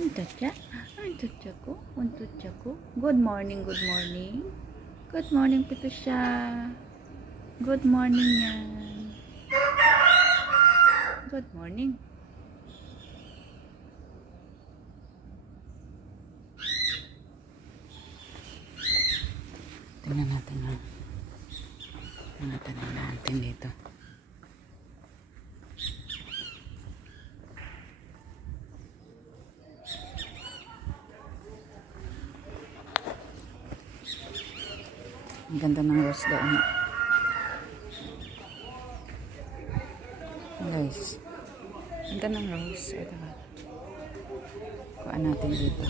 Antutya? Antutya ko? Antutya ko? Good morning, good morning. Good morning, Pitusya. Good morning yan. Good morning. Tingnan natin ang mga tanong natin dito. Ang ganda ng rose doon. Guys, ang ganda ng rose. Ito ba? Kuhaan natin dito.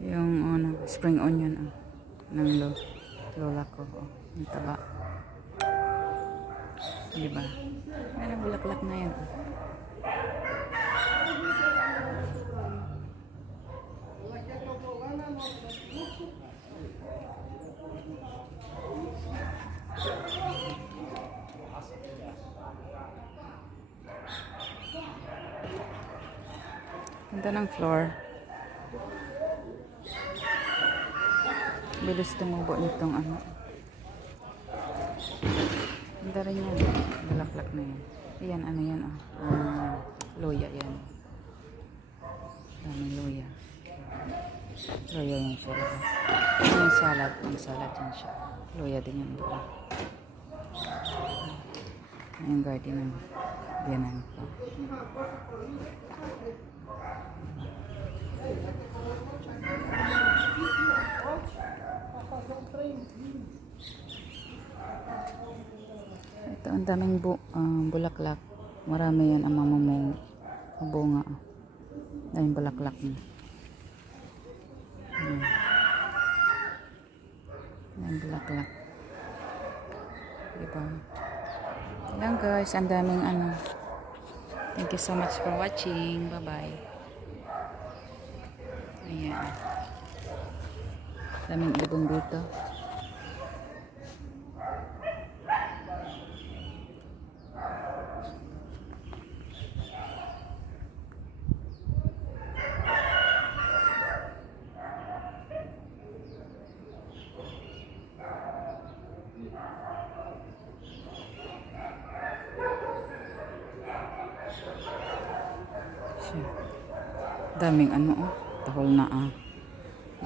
Yung ano, spring onion ng lola ko. Ang taba. Diba? Parang bulaklak na yan. Ganda ng floor. Bilis tumubo nitong ano. Ganda rin yan. Bulaklak na yan. Ayan, ano yan loya yan. Daming loya. Loya yan siya. Yung salad. Yung salad yan siya. Loya din yan doon. Yung garden ng biyanan ko. Ito, ang daming bulaklak. Marami yan ang mamamong bunga. Daming bulaklak na. Daming bulaklak. Diba? Lang guys, ang daming ano. Thank you so much for watching. Bye-bye. Ayan. Daming ibon dito. Daming ano tahol na